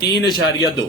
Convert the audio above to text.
3.2